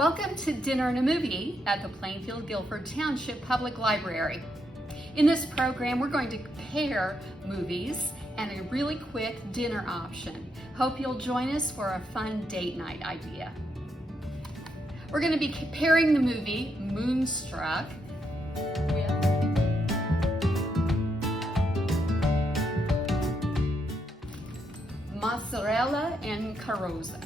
Welcome to Dinner and a Movie at the Plainfield-Guilford Township Public Library. In this program, we're going to compare movies and a really quick dinner option. Hope you'll join us for a fun date night idea. We're going to be comparing the movie Moonstruck with mozzarella and carrozza.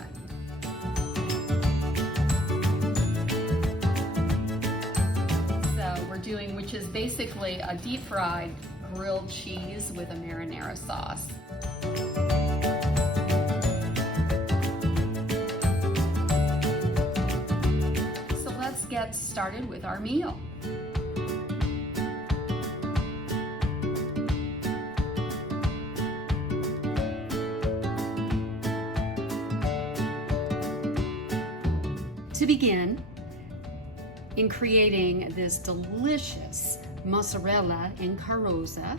Which is basically a deep fried grilled cheese with a marinara sauce. So let's get started with our meal. To begin, in creating this delicious mozzarella and carrozza,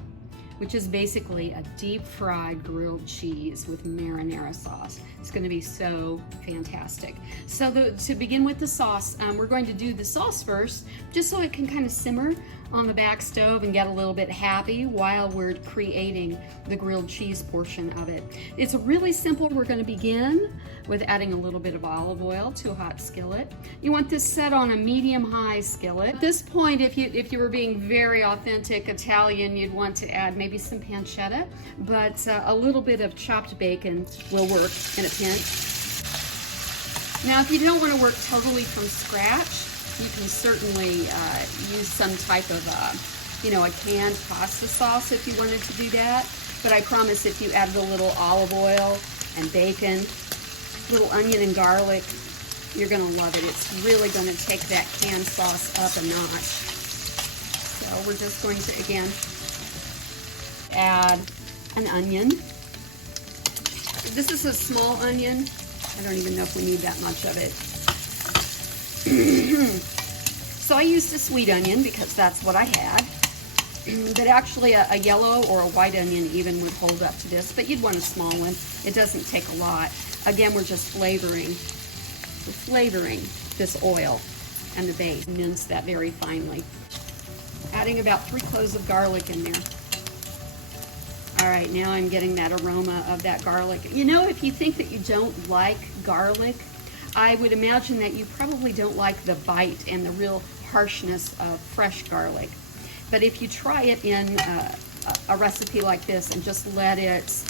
which is basically a deep fried grilled cheese with marinara sauce. It's going to be so fantastic. So to begin with the sauce, we're going to do the sauce first, just so it can kind of simmer on the back stove and get a little bit happy while we're creating the grilled cheese portion of it. It's really simple. We're going to begin with adding a little bit of olive oil to a hot skillet. You want this set on a medium-high skillet. At this point, if you were being very authentic Italian, you'd want to add maybe some pancetta, but a little bit of chopped bacon will work in a pinch. Now, if you don't want to work totally from scratch, you can certainly use some type of a canned pasta sauce if you wanted to do that. But I promise if you added a little olive oil and bacon, little onion and garlic, you're gonna love it. It's really gonna take that canned sauce up a notch. So we're just going to, again, add an onion. This is a small onion. I don't even know if we need that much of it. So I used a sweet onion because that's what I had. But actually a yellow or a white onion even would hold up to this, but you'd want a small one. It doesn't take a lot. Again, we're just flavoring this oil and the base. Mince that very finely. Adding about 3 cloves of garlic in there. All right, now I'm getting that aroma of that garlic. You know, if you think that you don't like garlic, I would imagine that you probably don't like the bite and the real harshness of fresh garlic. But if you try it in a recipe like this and just let it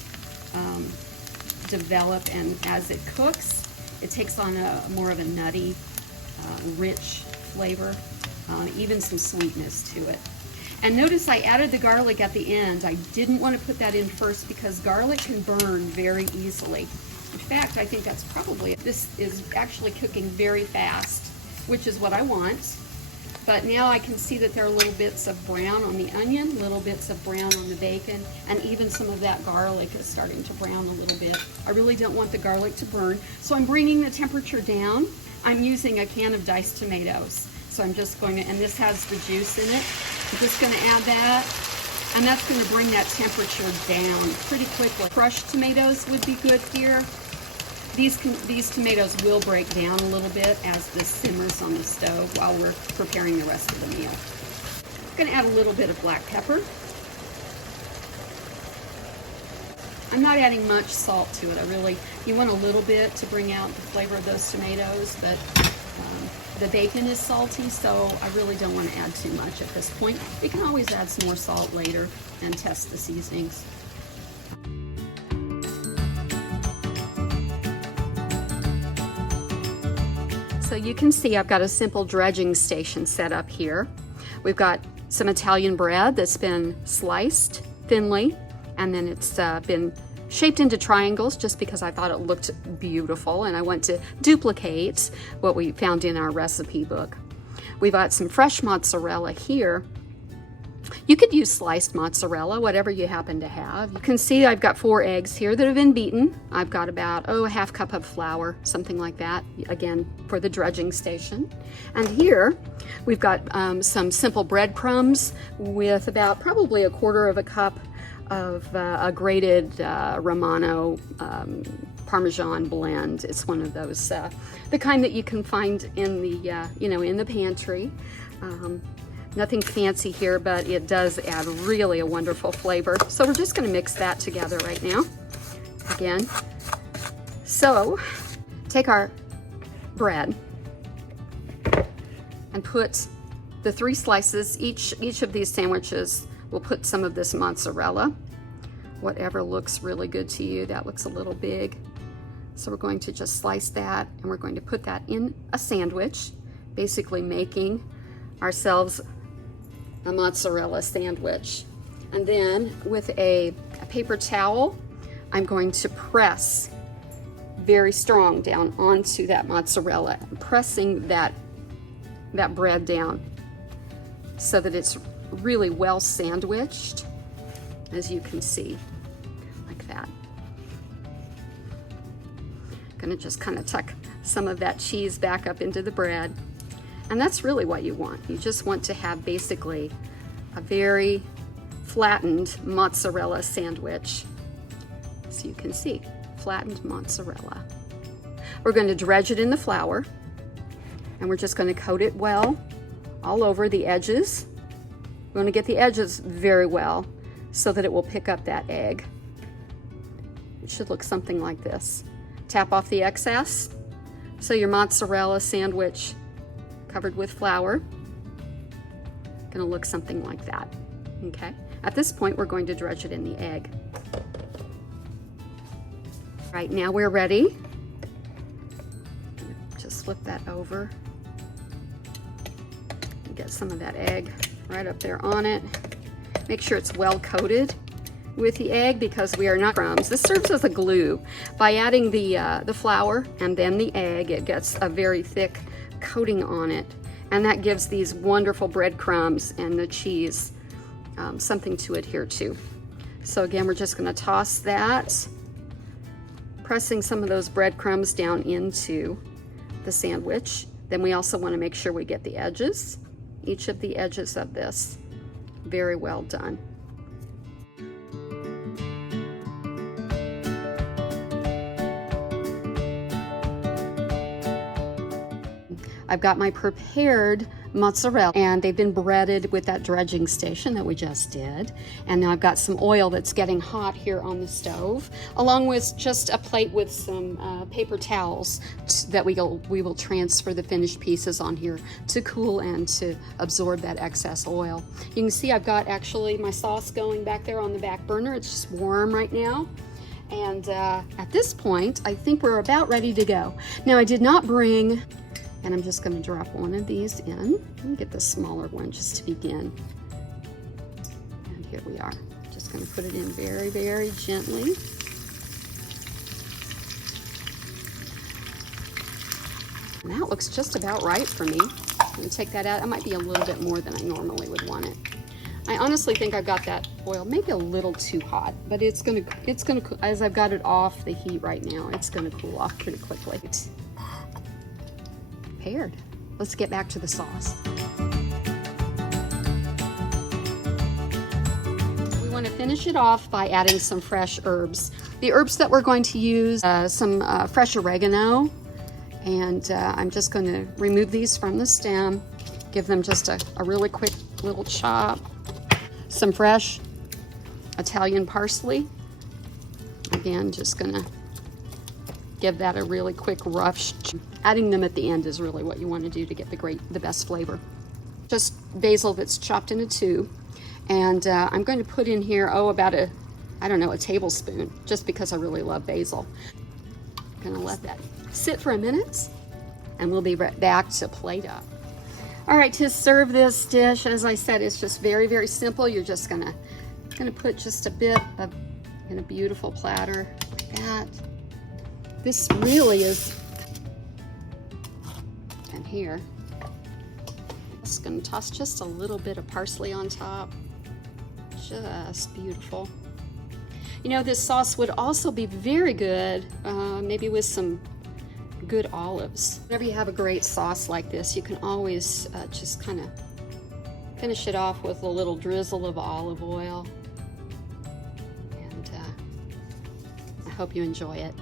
develop, and as it cooks, it takes on more of a nutty, rich flavor, even some sweetness to it. And notice I added the garlic at the end. I didn't want to put that in first because garlic can burn very easily. In fact, I think that's probably, this is actually cooking very fast, which is what I want. But now I can see that there are little bits of brown on the onion, little bits of brown on the bacon, and even some of that garlic is starting to brown a little bit. I really don't want the garlic to burn, so I'm bringing the temperature down. I'm using a can of diced tomatoes. So I'm just going to, and this has the juice in it. I'm just going to add that, and that's going to bring that temperature down pretty quickly. Crushed tomatoes would be good here. These tomatoes will break down a little bit as this simmers on the stove while we're preparing the rest of the meal. I'm going to add a little bit of black pepper. I'm not adding much salt to it. You want a little bit to bring out the flavor of those tomatoes, but the bacon is salty, so I really don't want to add too much at this point. You can always add some more salt later and test the seasonings. So you can see I've got a simple dredging station set up here. We've got some Italian bread that's been sliced thinly, and then it's been shaped into triangles just because I thought it looked beautiful and I want to duplicate what we found in our recipe book. We've got some fresh mozzarella here. You could use sliced mozzarella, whatever you happen to have. You can see I've got 4 eggs here that have been beaten. I've got about, a half cup of flour, something like that, again, for the dredging station. And here we've got some simple breadcrumbs with about probably a 1/4 cup of a grated Romano Parmesan blend. It's one of those, the kind that you can find in the, in the pantry. Nothing fancy here, but it does add really a wonderful flavor. So we're just gonna mix that together right now, again. So take our bread and put the 3 slices, each of these sandwiches, we'll put some of this mozzarella, whatever looks really good to you. That looks a little big. So we're going to just slice that, and we're going to put that in a sandwich, basically making ourselves a mozzarella sandwich. And then with a paper towel, I'm going to press very strong down onto that mozzarella, pressing that bread down so that it's really well sandwiched, as you can see, like that. Gonna just kind of tuck some of that cheese back up into the bread. And that's really what you want. You just want to have basically a very flattened mozzarella sandwich. So you can see, flattened mozzarella. We're going to dredge it in the flour, and we're just going to coat it well all over the edges. We want to get the edges very well so that it will pick up that egg. It should look something like this. Tap off the excess. So your mozzarella sandwich covered with flour, gonna look something like that, okay? At this point, we're going to dredge it in the egg. Right, now we're ready. Just flip that over and get some of that egg right up there on it. Make sure it's well coated with the egg because we are not crumbs. This serves as a glue. By adding the flour and then the egg, it gets a very thick coating on it, and that gives these wonderful breadcrumbs and the cheese something to adhere to. So again, we're just going to toss that, pressing some of those breadcrumbs down into the sandwich. Then we also want to make sure we get the edges, each of the edges of this, very well done. I've got my prepared mozzarella, and they've been breaded with that dredging station that we just did. And now I've got some oil that's getting hot here on the stove, along with just a plate with some paper towels that we will transfer the finished pieces on here to cool and to absorb that excess oil. You can see I've got actually my sauce going back there on the back burner. It's just warm right now. And at this point, I think we're about ready to go. Now, I did not bring, and I'm just going to drop one of these in and get the smaller one just to begin. And here we are. Just going to put it in very, very gently. And that looks just about right for me. I'm going to take that out. It might be a little bit more than I normally would want it. I honestly think I've got that oil maybe a little too hot, but it's gonna, as I've got it off the heat right now, it's gonna cool off pretty quickly. It's prepared. Let's get back to the sauce. We want to finish it off by adding some fresh herbs. The herbs that we're going to use, some fresh oregano, and I'm just going to remove these from the stem, give them just a really quick little chop. Some fresh Italian parsley. Again, just gonna give that a really quick rough. Adding them at the end is really what you want to do to get the best flavor. Just basil that's chopped into two, and I'm going to put in here about a tablespoon, just because I really love basil. I'm gonna let that sit for a minute, and we'll be right back to plate up. All right, to serve this dish, as I said, it's just very, very simple. You're just gonna put just a bit of in a beautiful platter like that. This really is, and here, just gonna toss just a little bit of parsley on top. Just beautiful. You know, this sauce would also be very good, maybe with some good olives. Whenever you have a great sauce like this, you can always just kind of finish it off with a little drizzle of olive oil. And I hope you enjoy it.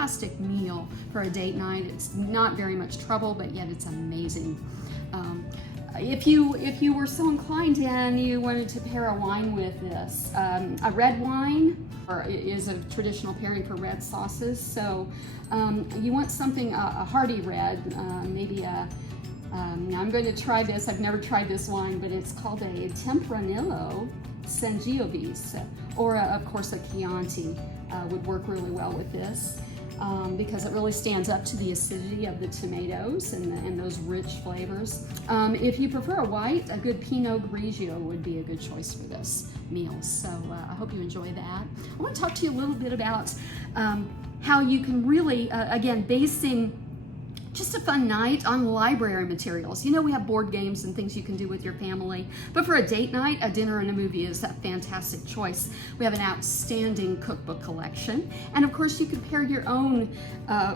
fantastic meal for a date night. It's not very much trouble, but yet it's amazing. If you were so inclined and you wanted to pair a wine with this, a red wine is a traditional pairing for red sauces. So you want something, a hearty red, maybe a, now I'm going to try this. I've never tried this wine, but it's called a Tempranillo Sangiovese, or of course a Chianti would work really well with this. Because it really stands up to the acidity of the tomatoes and those rich flavors. If you prefer a white, a good Pinot Grigio would be a good choice for this meal. So I hope you enjoy that. I want to talk to you a little bit about how you can really, again, basing just a fun night on library materials. You know, we have board games and things you can do with your family, but for a date night, a dinner and a movie is a fantastic choice. We have an outstanding cookbook collection, and of course you can pair your own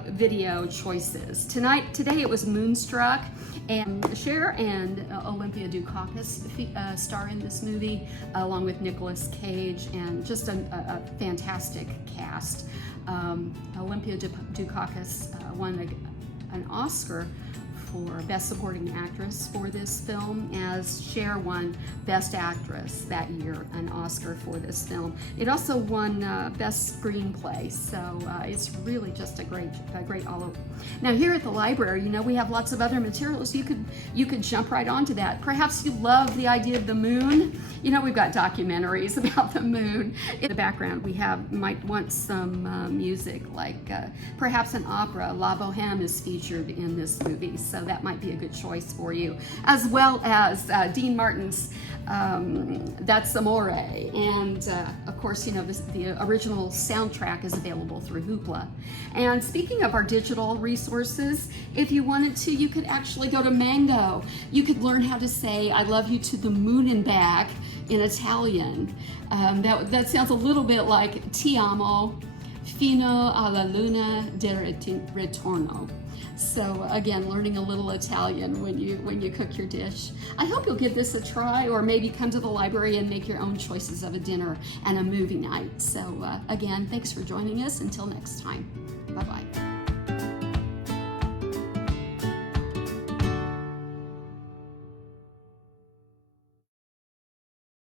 video choices. Today it was Moonstruck, and Cher and Olympia Dukakis star in this movie, along with Nicolas Cage, and just a fantastic cast. Olympia Dukakis won an Oscar for Best Supporting Actress for this film, as Cher won Best Actress that year, an Oscar for this film. It also won Best Screenplay, so it's really just a great all over. Now here at the library, you know, we have lots of other materials. You could jump right onto that. Perhaps you love the idea of the moon. You know, we've got documentaries about the moon. In the background, might want some music, like perhaps an opera. La Boheme is featured in this movie, so that might be a good choice for you, as well as Dean Martin's That's Amore, and of course, you know, the original soundtrack is available through Hoopla. And speaking of our digital resources, if you wanted to, you could actually go to Mango. You could learn how to say "I love you" to the moon and back in Italian. That sounds a little bit like "Ti amo fino alla luna di ritorno." So again, learning a little Italian when you cook your dish. I hope you'll give this a try, or maybe come to the library and make your own choices of a dinner and a movie night. So again, thanks for joining us. Until next time, bye-bye.